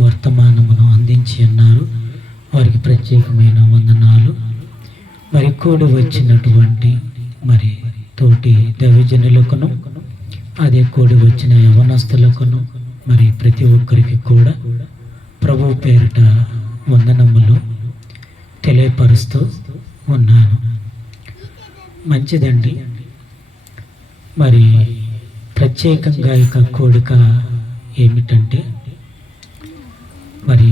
వర్తమానమును అందించి ఉన్నారు. వారికి ప్రత్యేకమైన వందనాలు. మరి కూడి వచ్చినటువంటి మరి తోటి దైవజనులకును, అదే కూడి వచ్చిన యవనస్తులకును, మరి ప్రతి ఒక్కరికి కూడా ప్రభు పేరిట వందనములు తెలియపరుస్తూ ఉన్నాను. మంచిదండి. మరి ప్రత్యేకంగా ఇక కోడిక ఏమిటంటే, మరి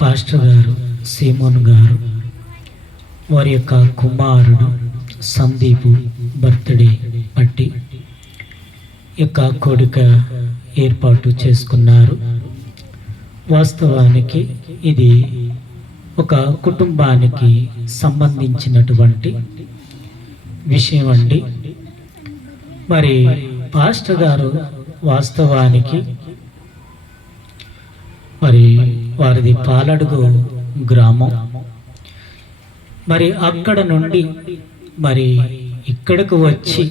పాస్టర్ గారు సీమోన్ గారు వారి యొక్క కుమారుడు సందీపు బర్త్డే బట్టి యొక్క కోడిక ఏర్పాటు చేసుకున్నారు. వాస్తవానికి ఇది ఒక కుటుంబానికి సంబంధించినటువంటి విషయం అండి. మరి పాస్టర్ గారు వాస్తవానికి మరి వారిది పాలడుగు గ్రామం. మరి అక్కడ నుండి మరి ఇక్కడకు వచ్చి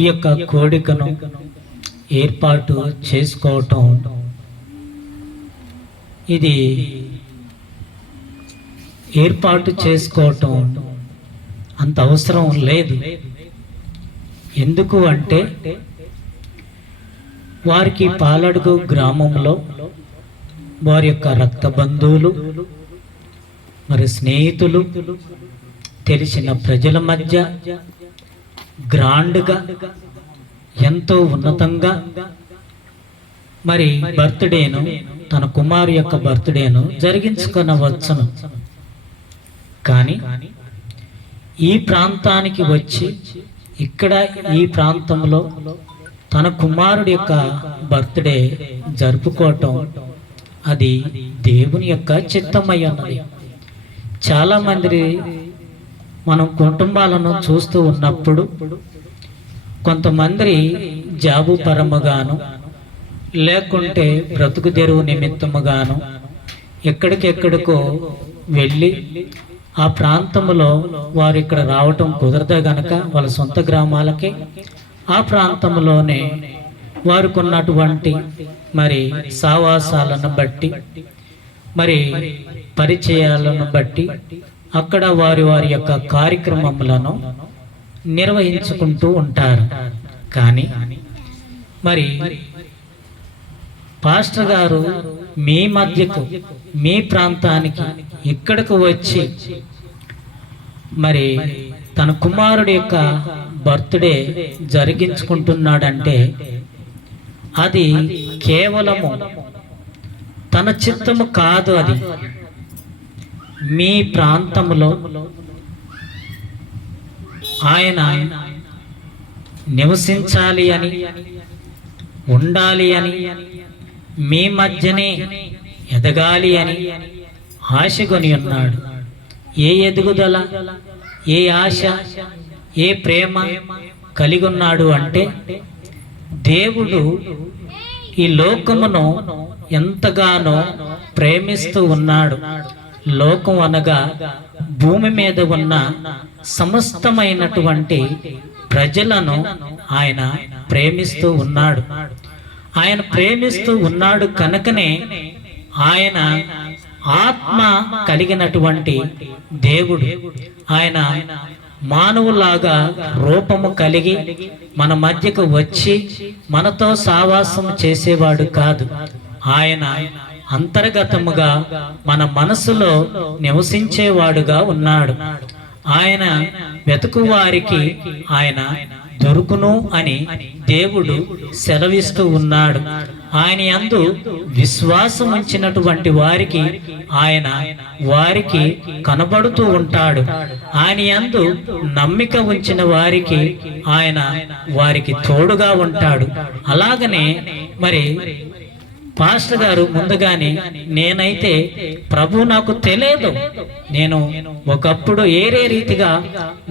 ఈ యొక్క కోడికను ఏర్పాటు చేసుకోవటం ఇది ఏర్పాటు చేసుకోవటం అంత అవసరం లేదు. ఎందుకు అంటే వారికి పాలడుగు గ్రామంలో వారి యొక్క రక్త బంధువులు, మరి స్నేహితులు, తెలిసిన ప్రజల మధ్య గ్రాండ్గా ఎంతో ఉన్నతంగా మరి బర్త్డేను, తన కుమారు యొక్క బర్త్డేను జరిగించుకొనవచ్చును. కానీ ఈ ప్రాంతానికి వచ్చి ఇక్కడ ఈ ప్రాంతంలో తన కుమారుడి యొక్క బర్త్డే జరుపుకోవటం అది దేవుని యొక్క చిత్తమై ఉన్నది. చాలామంది మనం కుటుంబాలను చూస్తూ ఉన్నప్పుడు కొంతమంది జాబు పరముగాను, లేకుంటే బ్రతుకు తెరువు నిమిత్తముగాను ఎక్కడికెక్కడికో వెళ్ళి ఆ ప్రాంతంలో వారు ఇక్కడ రావటం కుదరదా గనక వాళ్ళ సొంత గ్రామాలకి ఆ ప్రాంతంలోనే వారికి ఉన్నటువంటి మరి సావాసాలను బట్టి, మరి పరిచయాలను బట్టి అక్కడ వారి యొక్క కార్యక్రమములను నిర్వహించుకుంటూ ఉంటారు. కానీ మరి పాస్టర్ గారు మీ మధ్యకు, మీ ప్రాంతానికి ఇక్కడకు వచ్చి మరి తన కుమారుడి యొక్క బర్త్డే జరిగించుకుంటున్నాడంటే అది కేవలము తన చిత్తము కాదు. అది మీ ప్రాంతంలో ఆయన నివసించాలి అని, ఉండాలి అని, మీ మధ్యనే ఎదగాలి అని ఆశగొని ఉన్నాడు. ఏ ఎదుగుదల, ఏ ఆశ, ఏ ప్రేమ కలిగి ఉన్నాడు అంటే దేవుడు ఈ లోకమును ఎంతగానో ప్రేమిస్తూ ఉన్నాడు. లోకం అనగా భూమి మీద ఉన్న సమస్తమైనటువంటి ప్రజలను ఆయన ప్రేమిస్తూ ఉన్నాడు. ఆయన ప్రేమిస్తూ ఉన్నాడు కనుకనే ఆయన ఆత్మ కలిగినటువంటి దేవుడు. ఆయన మానవులాగా రూపము కలిగి మన మధ్యకు వచ్చి మనతో సావాసం చేసేవాడు కాదు. ఆయన అంతర్గతముగా మన మనసులో నివసించేవాడుగా ఉన్నాడు. ఆయన వెతుకు వారికి ఆయన దొరుకును అని దేవుడు సెలవిస్తూ ఉన్నాడు. ఆయన యందు విశ్వాసం ఉంచినటువంటి వారికి ఆయన వారికి కనబడుతూ ఉంటాడు. ఆయన యందు నమ్మిక ఉంచిన వారికి ఆయన వారికి తోడుగా ఉంటాడు. అలాగనే మరి పాస్టర్ గారు ముందుగానే, నేనైతే ప్రభు నాకు తెలియదు, నేను ఒకప్పుడు ఏరే రీతిగా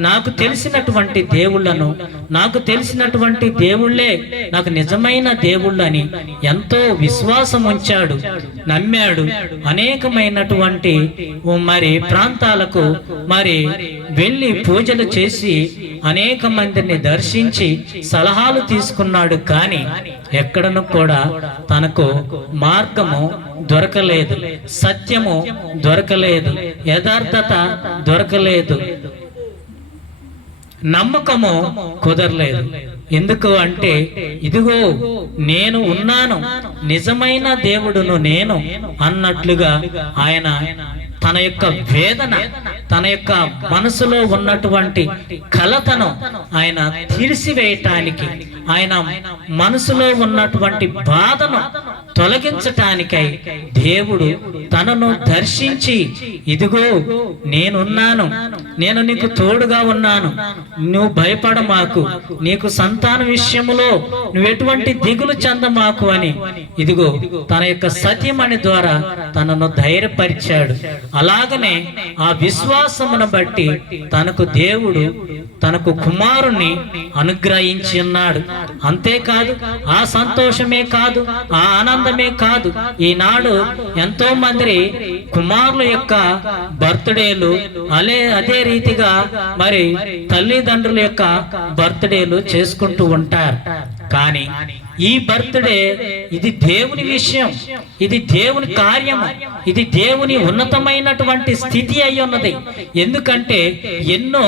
నాకు తెలిసినటువంటి దేవుళ్ళను, నాకు తెలిసినటువంటి దేవుళ్ళే నాకు నిజమైన దేవుళ్ళని ఎంతో విశ్వాసం ఉంచాడు, నమ్మాడు. అనేకమైనటువంటి మరి ప్రాంతాలకు మరి వెళ్ళి పూజలు చేసి అనేక మందిని దర్శించి సలహాలు తీసుకున్నాడు, కానీ ఎక్కడను కూడా తనకు మార్గము దొరకలేదు, సత్యము దొరకలేదు, యథార్థత దొరకలేదు, నమ్మకము కుదరలేదు. ఎందుకు అంటే, ఇదిగో నేను ఉన్నాను, నిజమైన దేవుడును నేను అన్నట్లుగా ఆయన తన యొక్క వేదన, తన యొక్క మనసులో ఉన్నటువంటి కలతను ఆయన తీసివేయటానికి, ఆయన మనసులో ఉన్నటువంటి బాధను తొలగించటానికై దేవుడు తనను దర్శించి, ఇదిగో నేనున్నాను, నేను నీకు తోడుగా ఉన్నాను, నువ్వు భయపడమాకు, నీకు సంతాన విషయములో నువ్వు ఎటువంటి దిగులు చెందమాకు అని ఇదిగో తన యొక్క సత్యమణి ద్వారా తనను ధైర్యపరిచాడు. అలాగనే ఆ విశ్వాసమును బట్టి తనకు దేవుడు తనకు కుమారుణ్ణి అనుగ్రహించి ఉన్నాడు. అంతేకాదు, ఆ సంతోషమే కాదు, ఆ ఆనందమే కాదు, ఈనాడు ఎంతో మంది కుమారుల యొక్క బర్త్డేలు, అదే రీతిగా మరి తల్లిదండ్రుల యొక్క బర్త్డేలు చేసుకుంటూ ఉంటారు. కానీ ఈ బర్త్డే ఇది దేవుని విషయం, ఇది దేవుని కార్యము, ఇది దేవుని ఉన్నతమైనటువంటి స్థితి అయి ఉన్నది. ఎందుకంటే ఎన్నో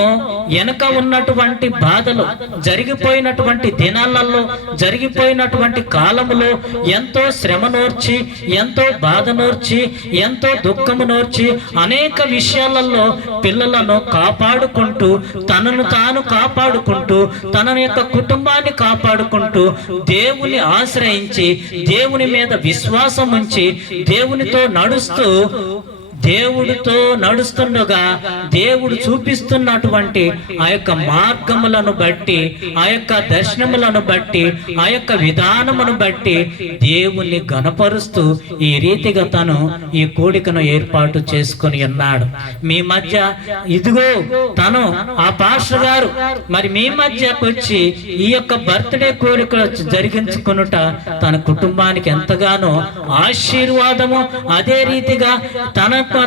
వెనక ఉన్నటువంటి బాధలు, జరిగిపోయినటువంటి దినాలలో, జరిగిపోయినటువంటి కాలములో ఎంతో శ్రమ నోర్చి, ఎంతో బాధ నోర్చి, ఎంతో దుఃఖము నోర్చి, అనేక విషయాలలో పిల్లలను కాపాడుకుంటూ, తనను తాను కాపాడుకుంటూ, తన యొక్క కుటుంబాన్ని కాపాడుకుంటూ దేవుని ఆశ్రయించి, దేవుని మీద విశ్వాసం ఉంచి, దేవునితో దేవుడితో నడుస్తుండగా దేవుడు చూపిస్తున్నటువంటి ఆ యొక్క మార్గములను బట్టి, ఆ యొక్క దర్శనములను బట్టి, ఆ యొక్క విధానమును బట్టి దేవుణ్ణి గణపరుస్తూ ఈ రీతిగా తను ఈ కూడికను ఏర్పాటు చేసుకొని ఉన్నాడు. మీ మధ్య ఇదిగో తను ఆ పాస్టర్ గారు మరి మీ మధ్యకు వచ్చి ఈ యొక్క బర్త్డే కోరిక జరిగించుకొనుట తన కుటుంబానికి ఎంతగానో ఆశీర్వాదము. అదే రీతిగా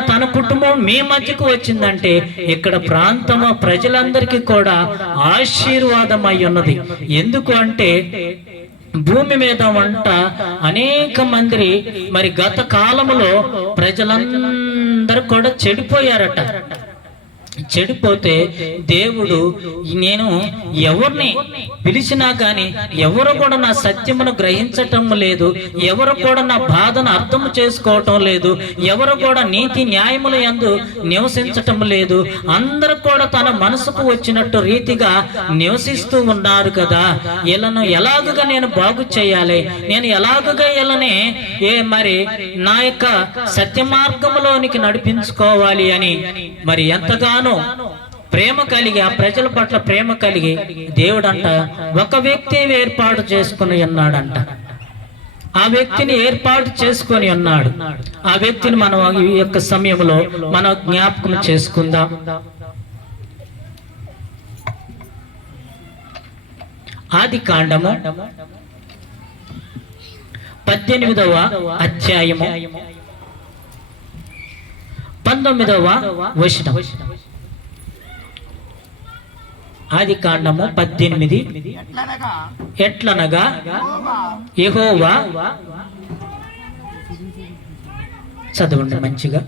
తన కుటుంబం మీ మధ్యకు వచ్చిందంటే ఇక్కడ ప్రాంతము ప్రజలందరికీ కూడా ఆశీర్వాదం అయి ఉన్నది. ఎందుకు అంటే భూమి మీద వంట అనేక మంది మరి గత కాలములో ప్రజలందరూ కూడా చెడిపోయారట. చెడిపోతే దేవుడు, నేను ఎవరిని పిలిచినా గాని ఎవరు కూడా నా సత్యమును గ్రహించటం లేదు, ఎవరు కూడా నా బాధను అర్థం చేసుకోవటం లేదు, ఎవరు కూడా నీతి న్యాయముల యందు నివసించటం లేదు, అందరూ కూడా తన మనసుకు వచ్చినట్టు రీతిగా నివసిస్తూ ఉన్నారు కదా, వీళ్ళను ఎలాగుగా నేను బాగు చేయాలి, నేను ఎలాగుగా వీళ్ళని మరి నా యొక్క సత్య మార్గంలోనికి నడిపించుకోవాలి అని మరి ఎంతగానో ప్రేమ కలిగి, ఆ ప్రజల పట్ల ప్రేమ కలిగి దేవుడంట ఒక వ్యక్తి ఏర్పాటు చేసుకుని ఉన్నాడంట. ఆ వ్యక్తిని ఏర్పాటు చేసుకొని ఉన్నాడు. ఆ వ్యక్తిని మనం ఈ యొక్క సమయంలో మనం జ్ఞాపకం చేసుకుందాం. ఆది కాండము 18వ అధ్యాయము 19వ వచనం. ఆది కాండము 18. ఎట్లనగా యెహోవా, చదవండి మంచిగా,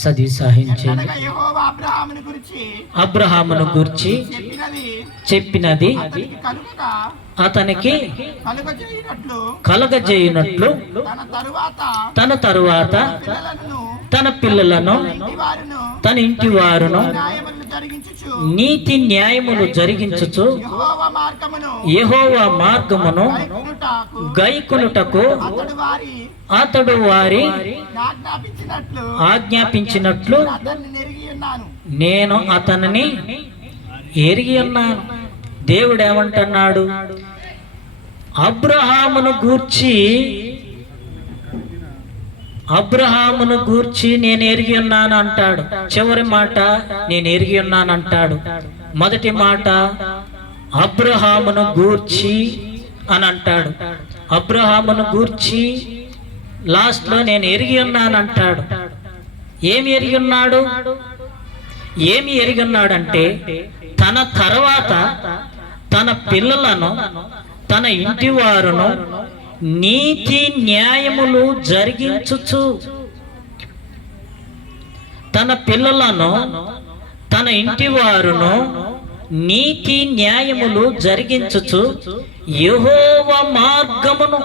చదివి సహాయించండి. అబ్రహామును గురించి చెప్పినది అతనికి కలగజేయునట్లు తన తరువాత తన పిల్లలను, తన ఇంటి వారును నీతి న్యాయములు జరిగించుచు యెహోవా మార్గమును గైకొనుటకు అతడు వారి ఆజ్ఞాపించినట్లు నేను అతనిని ఎరిగి ఉన్నాను. దేవుడు ఏమంటున్నాడు? అబ్రహామును గూర్చి నేను ఎరిగి ఉన్నాను అంటాడు. చివరి మాట నేను ఎరిగి ఉన్నాను అంటాడు. మొదటి మాట అబ్రహామును గూర్చి అని అంటాడు. అబ్రహామును గూర్చి లాస్ట్ లో నేను ఎరిగి ఉన్నాను అంటాడు. ఏమి ఎరిగి ఉన్నాడు? ఏమి ఎరిగన్నాడంటే తన తర్వాత తన పిల్లలను, తన ఇంటి వారును నీతి న్యాయములు జరిగించుచు, తన పిల్లలను, తన ఇంటి వారును నీతి న్యాయములు జరిగించుచు యెహోవా మార్గమును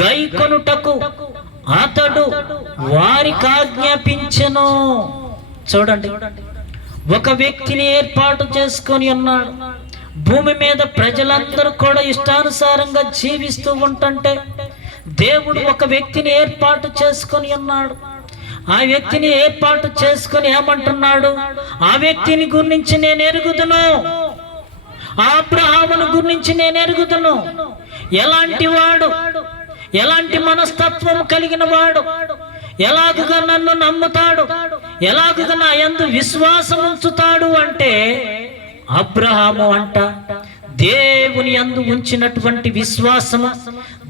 గైకొనుటకు అతడు వారికి ఆజ్ఞాపించెను. చూడండి, ఒక వ్యక్తిని ఏర్పాటు చేసుకొని ఉన్నాడు. భూమి మీద ప్రజలందరూ కూడా ఇష్టానుసారంగా జీవిస్తూ ఉంటుంటే దేవుడు ఒక వ్యక్తిని ఏర్పాటు చేసుకొని ఉన్నాడు. ఆ వ్యక్తిని ఏర్పాటు చేసుకొని ఏమంటున్నాడు? ఆ వ్యక్తిని గురించి నేను ఎరుగుదును, అబ్రహామును గురించి నేను ఎరుగుదును. ఎలాంటి వాడు, ఎలాంటి మనస్తత్వం కలిగిన వాడు, ఎలాగుగా నన్ను నమ్ముతాడు, ఎలాగుగా నా యందు విశ్వాసం ఉంచుతాడు అంటే అబ్రహాము అంట దేవుని యందు ఉంచినటువంటి విశ్వాసము,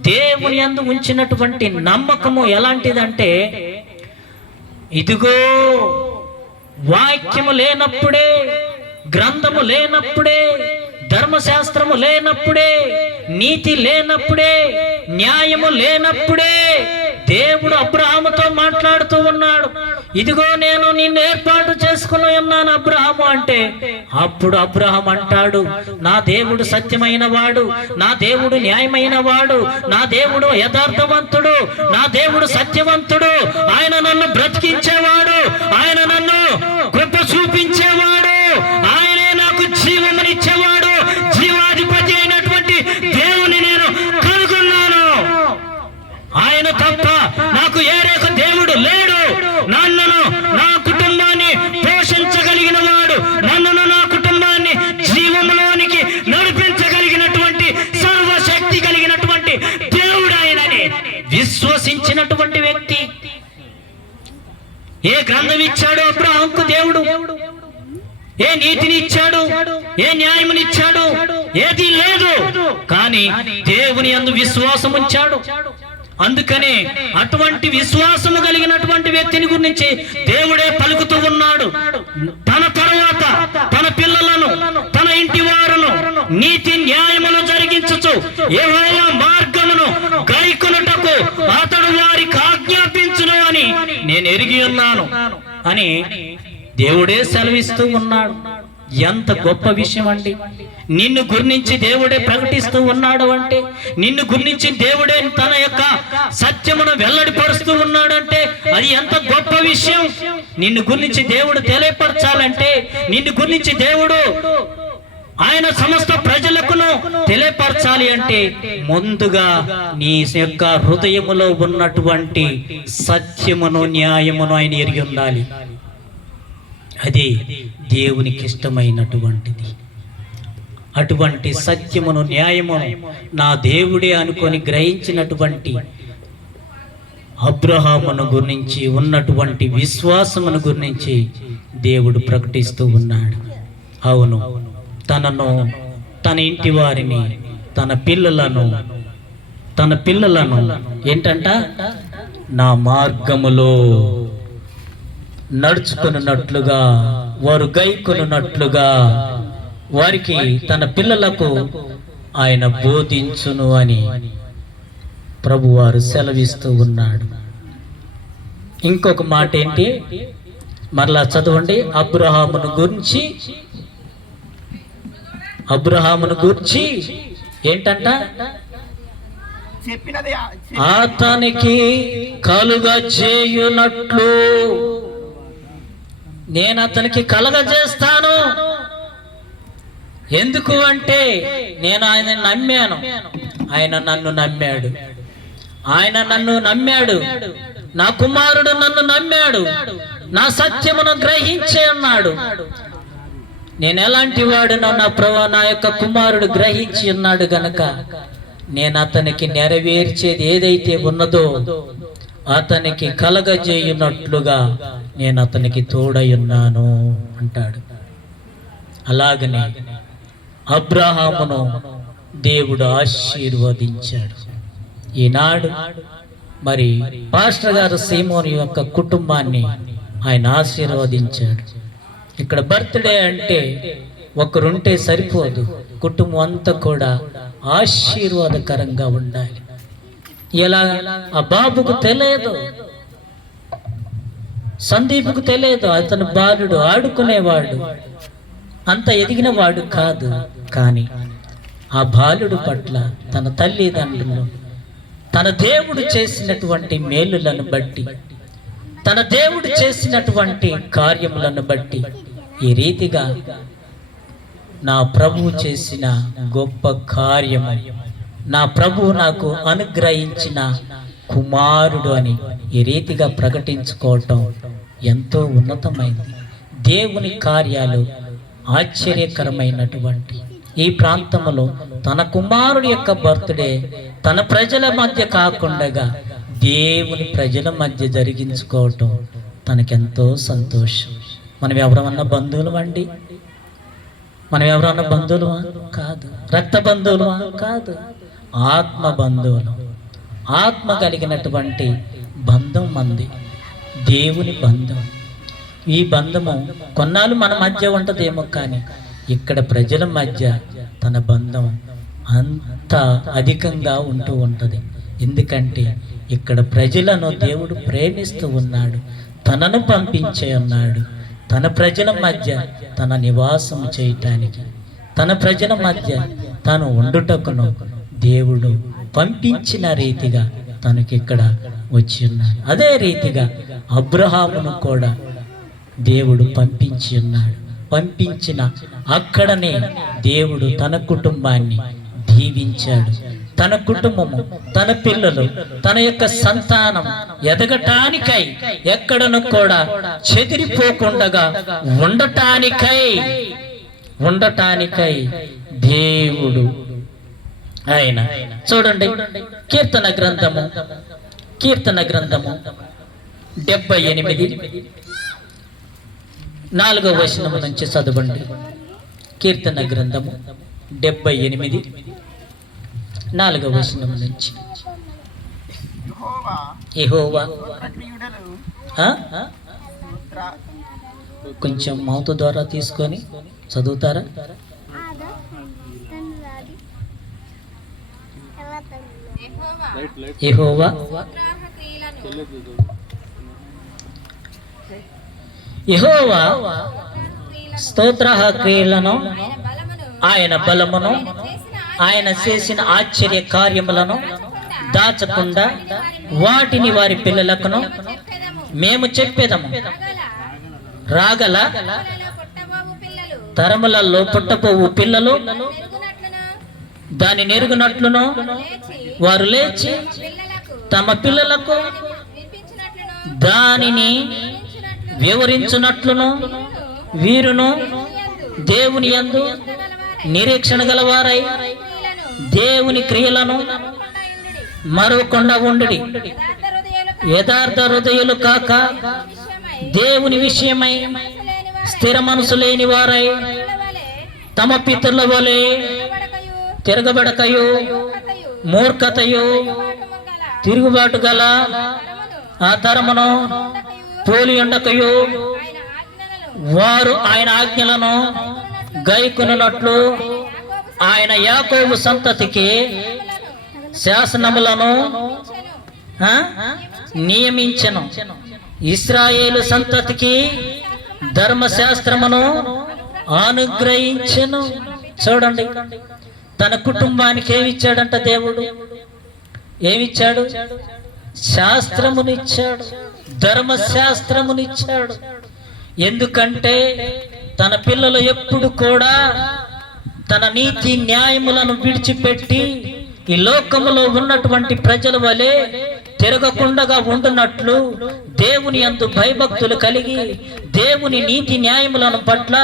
దేవుని యందు ఉంచినటువంటి నమ్మకము ఎలాంటిదంటే, ఇదిగో వాక్యము లేనప్పుడే, గ్రంథము లేనప్పుడే, ధర్మశాస్త్రము లేనప్పుడే, నీతి లేనప్పుడే, న్యాయము లేనప్పుడే దేవుడు అబ్రహాముతో మాట్లాడుతూ ఉన్నాడు. ఇదిగో నేను నిన్ను ఏర్పాటు చేసుకుని ఉన్నాను అబ్రహాము అంటే, అప్పుడు అబ్రహాం అంటాడు, నా దేవుడు సత్యమైన వాడు, నా దేవుడు న్యాయమైన వాడు, నా దేవుడు యథార్థవంతుడు, నా దేవుడు సత్యవంతుడు, ఆయన నన్ను బ్రతికించేవాడు, ఆయన నన్ను కృప చూపించేవాడు, ఆయనే నాకు జీవమునిచ్చేవాడు, జీవాధిపతి అయినటువంటి దేవుని నేను కనుగొన్నాను. ఆయన తప్ప నాకు ఏరేక దేవుడు లేడు. నన్ను, నా కుటుంబాన్ని పోషించగలిగిన వాడు, నన్ను, నా కుటుంబాన్ని జీవంలోనికి నడిపించగలిగినటువంటి సర్వశక్తి కలిగినటువంటి దేవుడు ఆయనని విశ్వసించినటువంటి వ్యక్తి. ఏ గ్రంథం ఇచ్చాడు అబ్రహాముకు దేవుడు? ఏ నీతిని ఇచ్చాడు? ఏ న్యాయముని ఇచ్చాడు? ఏది లేదు. కానీ దేవుని యందు విశ్వాసం ఉంచాడు. అందుకనే అటువంటి విశ్వాసము కలిగినటువంటి వ్యక్తిని గురించి దేవుడే పలుకుతూ ఉన్నాడు. తన తర్వాత తన పిల్లలను, తన ఇంటి వారును నీతి న్యాయమును జరిగించుచు యెహోవా మార్గమును గైకొనుటకు అతడు వారికి ఆజ్ఞాపించును అని నేను ఎరిగి ఉన్నాను అని దేవుడే సెలవిస్తూ ఉన్నాడు. ఎంత గొప్ప విషయం అండి! నిన్ను గురించి దేవుడే ప్రకటిస్తూ ఉన్నాడు అంటే, నిన్ను గురించి దేవుడే తన యొక్క సత్యమును వెల్లడిపరుస్తూ ఉన్నాడంటే అది ఎంత గొప్ప విషయం. నిన్ను గురించి దేవుడు తెలియపరచాలంటే, నిన్ను గురించి దేవుడు ఆయన సమస్త ప్రజలకును తెలియపరచాలి అంటే ముందుగా నీ యొక్క హృదయములో ఉన్నటువంటి సత్యమును, న్యాయమును ఆయన ఎరిగి ఉండాలి. అది దేవునికి ఇష్టమైనటువంటిది. అటువంటి సత్యమును, న్యాయమును నా దేవుడే అనుకొని గ్రహించినటువంటి అబ్రహామును గురించి ఉన్నటువంటి విశ్వాసమును గురించి దేవుడు ప్రకటిస్తూ ఉన్నాడు. అవును, తనను, తన ఇంటి వారిని, తన పిల్లలను ఏంటంట, నా మార్గములో నడుచుకున్నట్లుగా, వారు గైకొనున్నట్లుగా వారికి, తన పిల్లలకు ఆయన బోధించును అని ప్రభువారు సెలవిస్తూ ఉన్నాడు. ఇంకొక మాట ఏంటి, మరలా చదవండి. అబ్రహామును గురించి ఏంటంట, అతనికి కలుగజేయునట్లు నేను అతనికి కలగజేస్తాను. ఎందుకు అంటే నేను ఆయన నమ్మాను, ఆయన నన్ను నమ్మాడు, ఆయన నన్ను నమ్మాడు, నా కుమారుడు నన్ను నమ్మాడు, నా సత్యమును గ్రహించే అన్నాడు. నేను ఎలాంటి వాడునో నా యొక్క కుమారుడు గ్రహించి ఉన్నాడు గనక నేను అతనికి నెరవేర్చేది ఏదైతే ఉన్నదో అతనికి కలగజేయునట్లుగా నేను అతనికి తోడై ఉన్నాను అంటాడు. అలాగనే అబ్రహామును దేవుడు ఆశీర్వదించాడు. ఈనాడు మరి పాస్టర్ గారు సీమోను యొక్క కుటుంబాన్ని ఆయన ఆశీర్వదించాడు. ఇక్కడ బర్త్డే అంటే ఒకరుంటే సరిపోదు, కుటుంబం అంతా కూడా ఆశీర్వాదకరంగా ఉండాలి. ఎలా ఆ బాబుకు తెలియదు, సందీప్కు తెలియదు, అతను బాలుడు, ఆడుకునేవాడు, అంత ఎదిగిన వాడు కాదు. కానీ ఆ బాలుడు పట్ల తన తల్లిదండ్రులు తన దేవుడు చేసినటువంటి మేలులను బట్టి, తన దేవుడు చేసినటువంటి కార్యములను బట్టి ఈ రీతిగా నా ప్రభువు చేసిన గొప్ప కార్యము, నా ప్రభువు నాకు అనుగ్రహించిన కుమారుడు అని ఈ రీతిగా ప్రకటించుకోవటం ఎంతో ఉన్నతమైంది. దేవుని కార్యాలు ఆశ్చర్యకరమైనటువంటి ఈ ప్రాంతంలో తన కుమారుడి యొక్క బర్త్డే తన ప్రజల మధ్య కాకుండా దేవుని ప్రజల మధ్య జరిగించుకోవటం తనకెంతో సంతోషం. మనం ఎవరమన్నా బంధువులు అండి? మనం ఎవరన్నా బంధువులమా? కాదు. రక్త బంధువులమా? కాదు. ఆత్మ బంధువులు. ఆత్మ కలిగినటువంటి బంధం మంది, దేవుని బంధం. ఈ బంధము కొన్నాళ్ళు మన మధ్య ఉంటుందేమో, కానీ ఇక్కడ ప్రజల మధ్య తన బంధం అంత అధికంగా ఉంటూ ఉంటుంది. ఎందుకంటే ఇక్కడ ప్రజలను దేవుడు ప్రేమిస్తూ ఉన్నాడు, తనను పంపించే ఉన్నాడు. తన ప్రజల మధ్య తన నివాసం చేయటానికి, తన ప్రజల మధ్య తను ఉండుటకును దేవుడు పంపించిన రీతిగా తనకి ఇక్కడ వచ్చి ఉన్నాడు. అదే రీతిగా అబ్రహామును కూడా దేవుడు పంపించి ఉన్నాడు. పంపించిన అక్కడనే దేవుడు తన కుటుంబాన్ని దీవించాడు. తన కుటుంబము, తన పిల్లలు, తన యొక్క సంతానం ఎదగటానికై, ఎక్కడను కూడా చెదిరిపోకుండా ఉండటానికై దేవుడు ఆయన. చూడండి, కీర్తన గ్రంథము 78 4వ వచనము నుంచి చదవండి. కీర్తన గ్రంథము 78 4వ వచనము నుంచి. యెహోవా కొంచెం మౌత్ ద్వారా తీసుకొని చదువుతారా? యెహోవా స్తోత్ర క్రియలను, ఆయన బలమును, ఆయన చేసిన ఆశ్చర్య కార్యములను దాచకుండా వాటిని వారి పిల్లలకును మేము చెప్పేదము. రాగల తరములలో పుట్టబోవు పిల్లలు దాని నెరుగునట్లును, వారు లేచి తమ పిల్లలకు దానిని వివరించునట్లును, వీరును దేవుని యందు నిరీక్షణ గలవారై దేవుని క్రియలను మరవకుండా ఉండుడి. యథార్థ హృదయులు కాక దేవుని విషయమై స్థిర మనసు లేని వారై తమ పితరుల వలె తిరగబడకయు, మూర్ఖతయు, తిరుగుబాటు గల ఆ తరమును పోలి ఉండకయు, వారు ఆయన ఆజ్ఞలను గైకొనున్నట్లు ఆయన యాకోబు సంతతికి శాసనములను నియమించెను, ఇశ్రాయేలు సంతతికి ధర్మశాస్త్రమును అనుగ్రహించెను. చూడండి, తన కుటుంబానికి ఏమిచ్చాడంట దేవుడు? ఏమిచ్చాడు? శాస్త్రమునిచ్చాడు, ధర్మశాస్త్రమునిచ్చాడు. ఎందుకంటే తన పిల్లలు ఎప్పుడు కూడా తన నీతి న్యాయములను విడిచిపెట్టి ఈ లోకములో ఉన్నటువంటి ప్రజల వలె తిరగకుండా ఉండునట్లు దేవుని యందు భయభక్తులు కలిగి దేవుని నీతి న్యాయములను పట్ల,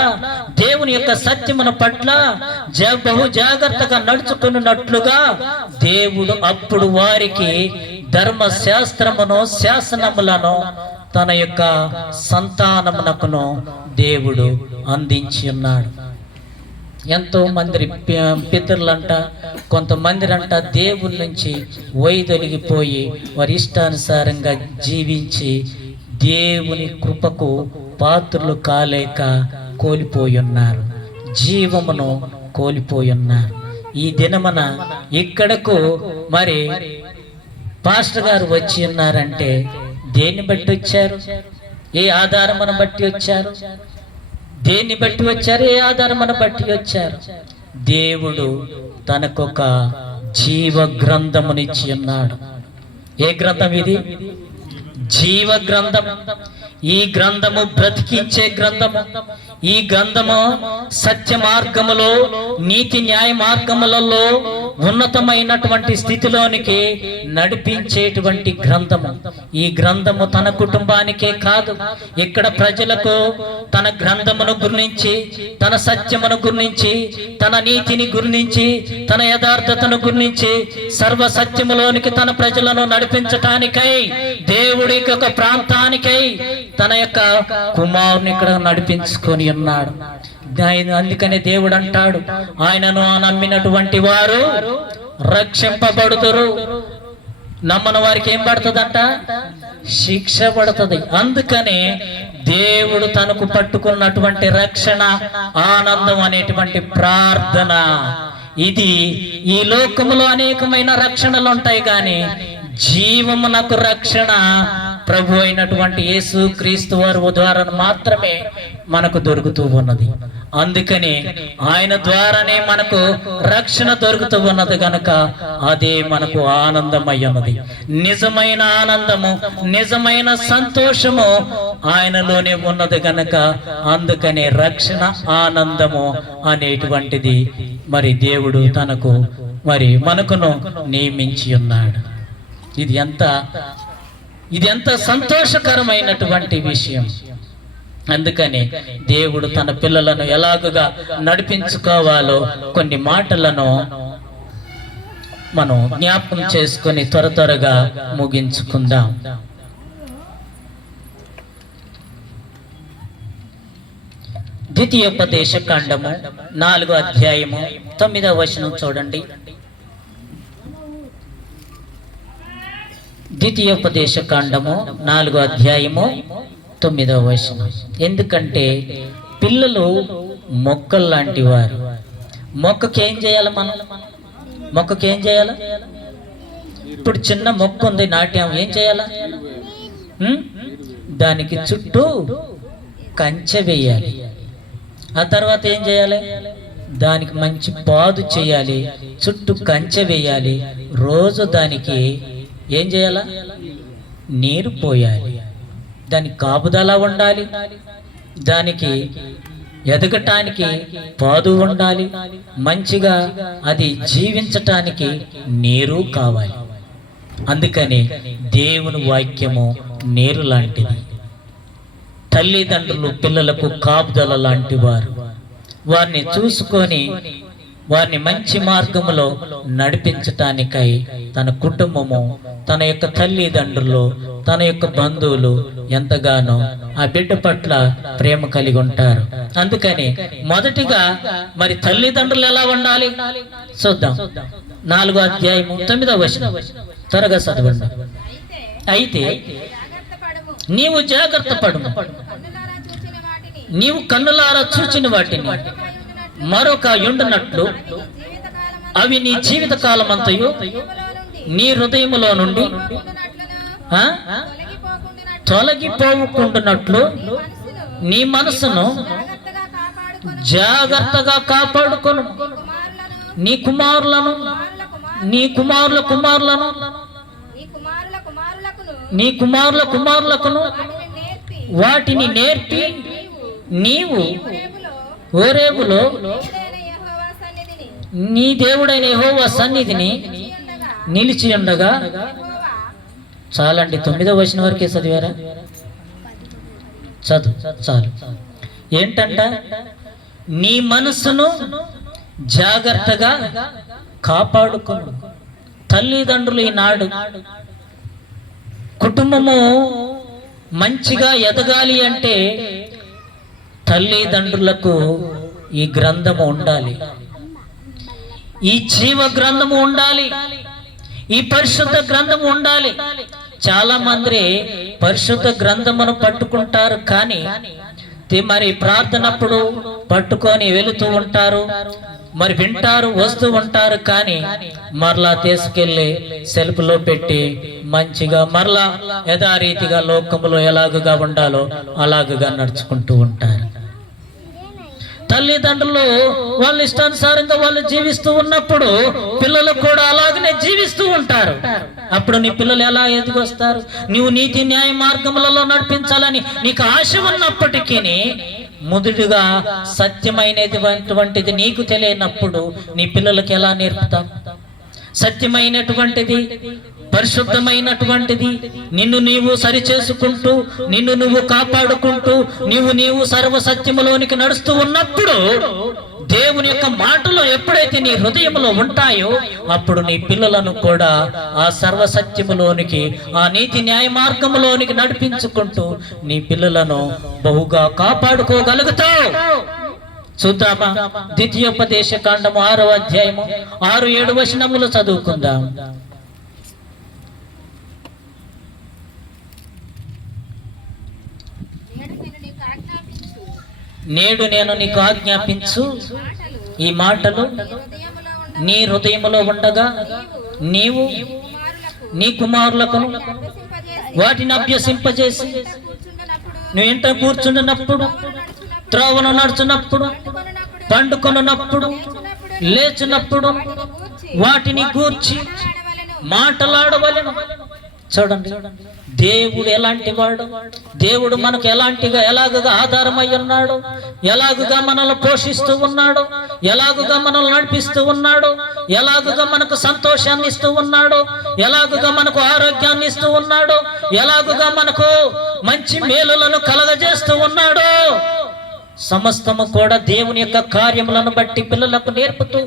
దేవుని యొక్క సత్యమును పట్ల బహు జాగ్రత్తగా నడుచుకున్నట్లుగా దేవుడు అప్పుడు వారికి ధర్మశాస్త్రమును, శాసనములను తన యొక్క సంతానమునకును దేవుడు అందించి ఉన్నాడు. ఎంతో మంది పితరులంట, కొంతమంది అంట దేవుని నుంచి వైదొలిగిపోయి వారి ఇష్టానుసారంగా జీవించి దేవుని కృపకు పాత్రలు కాలేక కోల్పోయి ఉన్నారు, జీవమును కోల్పోయి ఉన్నారు. ఈ దినమున ఇక్కడకు మరి పాస్టర్ గారు వచ్చి ఉన్నారంటే దేన్ని బట్టి వచ్చారు? ఏ ఆధారమును బట్టి వచ్చారు? దేన్ని బట్టి వచ్చారు? ఏ ఆధారమును బట్టి వచ్చారు? దేవుడు తనకొక జీవ గ్రంథమునిచ్చి ఉన్నాడు. ఏ గ్రంథం ఇది? జీవ గ్రంథం. ఈ గ్రంథము బ్రతికించే గ్రంథము. ఈ గ్రంథము సత్య మార్గములో, నీతి న్యాయ మార్గములలో ఉన్నతమైనటువంటి స్థితిలోనికి నడిపించేటువంటి గ్రంథము. ఈ గ్రంథము తన కుటుంబానికే కాదు, ఇక్కడ ప్రజలకు తన గ్రంథమును గురించి, తన సత్యమును గురించి, తన నీతిని గురించి, తన యథార్థతను గురించి, సర్వ సత్యములోనికి తన ప్రజలను నడిపించటానికై దేవుడి ఒక ప్రాంతానికై తన యొక్క కుమారుని ఇక్కడ నడిపించుకొని ఉన్నాడు. అందుకనే దేవుడు అంటాడు, ఆయనను నమ్మినటువంటి వారు రక్షింపబడుతురు, నమ్మని వారికి ఏం పడుతుందంట? శిక్ష పడుతుంది. అందుకనే దేవుడు తనకు పట్టుకున్నటువంటి రక్షణ, ఆనందం అనేటువంటి ప్రార్థన. ఇది ఈ లోకములో అనేకమైన రక్షణలు ఉంటాయి, కానీ జీవమునకు రక్షణ ప్రభు అయినటువంటి యేసు క్రీస్తు వారి ద్వారా మాత్రమే మనకు దొరుకుతూ ఉన్నది. అందుకని ఆయన ద్వారానే మనకు రక్షణ దొరుకుతూ ఉన్నది గనుక అదే మనకు ఆనందమై ఉన్నది. నిజమైన ఆనందము, నిజమైన సంతోషము ఆయనలోనే ఉన్నది గనుక అందుకనే రక్షణ, ఆనందము అనేటువంటిది మరి దేవుడు తనకు మరి మనకును నియమించి ఉన్నాడు. ఇది ఎంత సంతోషకరమైనటువంటి విషయం. అందుకని దేవుడు తన పిల్లలను ఎలాగుగా నడిపించుకోవాలో కొన్ని మాటలను మనం జ్ఞాపకం చేసుకొని త్వరగా ముగించుకుందాం. ద్వితీయోపదేశ కాండము 4వ అధ్యాయము 9వ వచనం చూడండి. ద్వితీయోపదేశ కాండము 4వ అధ్యాయము 9వ వచనం. ఎందుకంటే పిల్లలు మొక్కలు లాంటి వారు. మొక్కకి ఏం చేయాలి? మొక్కకి ఏం చేయాలి? ఇప్పుడు చిన్న మొక్క ఉంది, నాట్యం, ఏం చేయాలి? దానికి చుట్టూ కంచె వేయాలి. ఆ తర్వాత ఏం చేయాలి? దానికి మంచి పాదు చేయాలి, చుట్టూ కంచె వేయాలి, రోజు దానికి ఏం చేయాలా? నీరు పోయాలి, దానికి కాపుదల ఉండాలి, దానికి ఎదగటానికి పాదు ఉండాలి, మంచిగా అది జీవించటానికి నీరు కావాలి. అందుకని దేవుని వాక్యము నీరు లాంటిది. తల్లిదండ్రులు పిల్లలకు కాపుదల లాంటి వారు. వారిని చూసుకొని వారిని మంచి మార్గములో నడిపించటానికై తన కుటుంబము, తన యొక్క తల్లిదండ్రులు, తన యొక్క బంధువులు ఎంతగానో ఆ బిడ్డ పట్ల ప్రేమ కలిగి ఉంటారు. అందుకని మొదటిగా మరి తల్లిదండ్రులు ఎలా ఉండాలి చూద్దాం. 4వ అధ్యాయము 9వ వచనం త్వరగా చదవండి. అయితే నీవు జాగ్రత్త పడుము, నీవు కన్నులారా చూచిన వాటిని మరొక ఉండునట్లు అవి నీ జీవిత కాలమంతయు నీ హృదయములో నుండి తొలగిపోకుండునట్లు నీ మనసును జాగ్రత్తగా కాపాడుకొను. నీ కుమారులను, నీ కుమారుల కుమారులను, నీ కుమారుల కుమారులకును వాటిని నేర్పి నీవు హోరేబులో నీ దేవుడైన యెహోవా సన్నిధిని నిలిచి ఉండగా. చాలండి, 9వ వచనం వరకే చదివారా? చాలు. ఏంటంట? నీ మనసును జాగ్రత్తగా కాపాడుకోను. తల్లిదండ్రులు ఈనాడు కుటుంబము మంచిగా ఎదగాలి అంటే తల్లిదండ్రులకు ఈ గ్రంథము ఉండాలి, ఈ జీవ గ్రంథము ఉండాలి, ఈ పరిశుద్ధ గ్రంథము ఉండాలి. చాలా మంది పరిశుద్ధ గ్రంథమును పట్టుకుంటారు, కానీ మరి ప్రార్థనప్పుడు పట్టుకొని వెళుతూ ఉంటారు, మరి వింటారు, వస్తూ ఉంటారు. కానీ మరలా తీసుకెళ్లి సెల్ఫ్ లో పెట్టి మంచిగా మరలా యథారీతిగా లోకములో ఎలాగుగా ఉండాలో అలాగుగా నడుచుకుంటూ ఉంటారు. తల్లిదండ్రులు వాళ్ళ ఇష్టానుసారంగా వాళ్ళు జీవిస్తూ ఉన్నప్పుడు పిల్లలు కూడా అలాగనే జీవిస్తూ ఉంటారు. అప్పుడు నీ పిల్లలు ఎలా ఎదిగొస్తారు? నువ్వు నీతి న్యాయ మార్గములలో నడిపించాలని నీకు ఆశ ఉన్నప్పటికీ మొదటిగా సత్యమైనటువంటిది నీకు తెలియనప్పుడు నీ పిల్లలకి ఎలా నేర్పుతావు? సత్యమైనటువంటిది, పరిశుద్ధమైనటువంటిది, నిన్ను నీవు సరిచేసుకుంటూ నిన్ను నువ్వు కాపాడుకుంటూ నీవు సర్వసత్యములోనికి నడుస్తూ ఉన్నప్పుడు దేవుని యొక్క మాటలు ఎప్పుడైతే నీ హృదయంలో ఉంటాయో అప్పుడు నీ పిల్లలను కూడా ఆ సర్వసత్యములోనికి, ఆ నీతి న్యాయ మార్గములోనికి నడిపించుకుంటూ నీ పిల్లలను బహుగా కాపాడుకోగలుగుతావు. చూద్దామా? ద్వితీయోపదేశ కాండము 6వ అధ్యాయము 6-7 వచనములు చదువుకుందాం. నేడు నేను నీకు ఆజ్ఞాపించు ఈ మాటలు నీ హృదయములో ఉండగా నీవు నీ కుమారులకు వాటిని అభ్యసింపజేసి నువ్వు ఇంట కూర్చుంటున్నప్పుడు, త్రోవను నడుచున్నప్పుడు, పండుకొనున్నప్పుడు, లేచినప్పుడు వాటిని గూర్చి మాటలాడవలెను. చూడండి, దేవుడు ఎలాంటి వాడు, దేవుడు మనకు ఎలాగుగా ఆధారమై ఉన్నాడు, ఎలాగుగా మనల్ని పోషిస్తూ ఉన్నాడు, ఎలాగుగా మనల్ని నడిపిస్తూ ఉన్నాడు, ఎలాగుగా మనకు సంతోషాన్ని ఇస్తూ ఉన్నాడు, ఎలాగుగా మనకు ఆరోగ్యాన్ని ఇస్తూ ఉన్నాడు, ఎలాగుగా మనకు మంచి మేలులను కలగజేస్తూ ఉన్నాడు. సమస్తము కూడా దేవుని యొక్క కార్యములను బట్టి పిల్లలకు నేర్పుతూ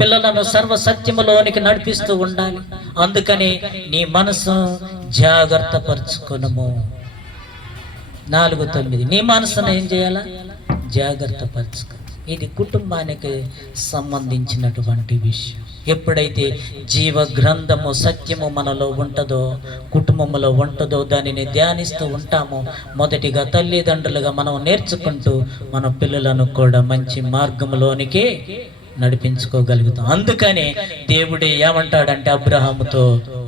పిల్లలను సర్వసత్యములోనికి నడిపిస్తూ ఉండాలి. అందుకని నీ మనసు జాగ్రత్త పరుచుకునము. 4:9 నీ మనసును ఏం చేయాలా? జాగ్రత్త పరుచుకో. ఇది కుటుంబానికి సంబంధించినటువంటి విషయం. ఎప్పుడైతే జీవ గ్రంథము సత్యము మనలో ఉంటుందో, కుటుంబంలో ఉంటుందో, దానిని ధ్యానిస్తూ ఉంటామో మొదటిగా తల్లిదండ్రులుగా మనం నేర్చుకుంటూ మన పిల్లలను కూడా మంచి మార్గంలోనికి నడిపించుకోగలుగుతాం. అందుకని దేవుడే ఏమంటాడంటే అబ్రహాముతో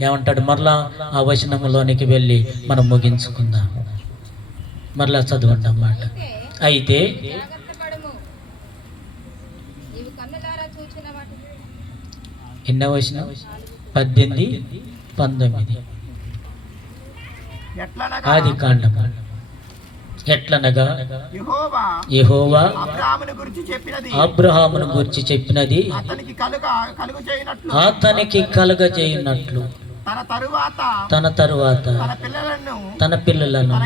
ఏమంటాడు? మరలా ఆ వచనములోనికి వెళ్ళి మనం ముగించుకుందాం. మరలా చదవండి అన్నమాట. అయితే ఎన్నో వచనం? 18, 19 ఆది కాండము. ఎట్లనగా యెహోవా అబ్రహామును గురించి చెప్పినది అతనికి కలుగజేయునట్లు తన తరువాత తన పిల్లలను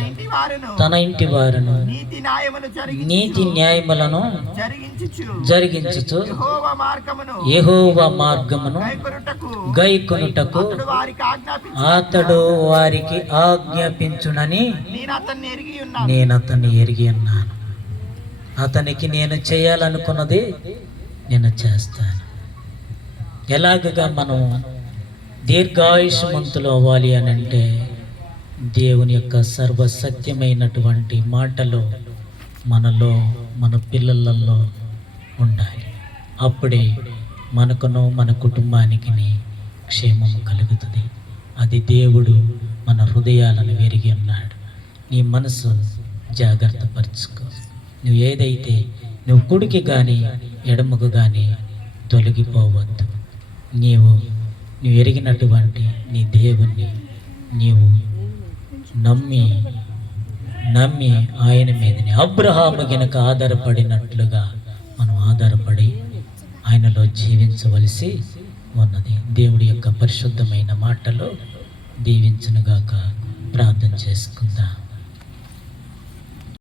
తన ఇంటి వారును నీతి న్యాయములను జరిగించుచు యెహోవా మార్గమును గైకొనుటకు అతడు వారికి ఆజ్ఞాపించునని నేను అతన్ని ఎరిగి ఉన్నాను. అతనికి నేను చేయాలనుకున్నది నేను చేస్తాను. ఎలాగగా మనం దీర్ఘాయుష్మంతులు అవ్వాలి అని అంటే దేవుని యొక్క సర్వసత్యమైనటువంటి మాటలు మనలో, మన పిల్లలలో ఉండాలి. అప్పుడే మనకును మన కుటుంబానికి క్షేమము కలుగుతుంది. అది దేవుడు మన హృదయాలను ఎరిగి ఉన్నాడు. నీ మనసు జాగ్రత్త పరుచుకో. నువ్వు ఏదైతే నువ్వు కుడికి కానీ ఎడమకు కానీ తొలగిపోవద్దు. నువ్వు ఎరిగినటువంటి నీ దేవుణ్ణి నీవు నమ్మి ఆయన మీదని అబ్రహాము గనుక ఆధారపడినట్లుగా మనం ఆధారపడి ఆయనలో జీవించవలసి ఉన్నది. దేవుడి యొక్క పరిశుద్ధమైన మాటలు దీవించునుగాక. ప్రార్థన చేసుకుందాం.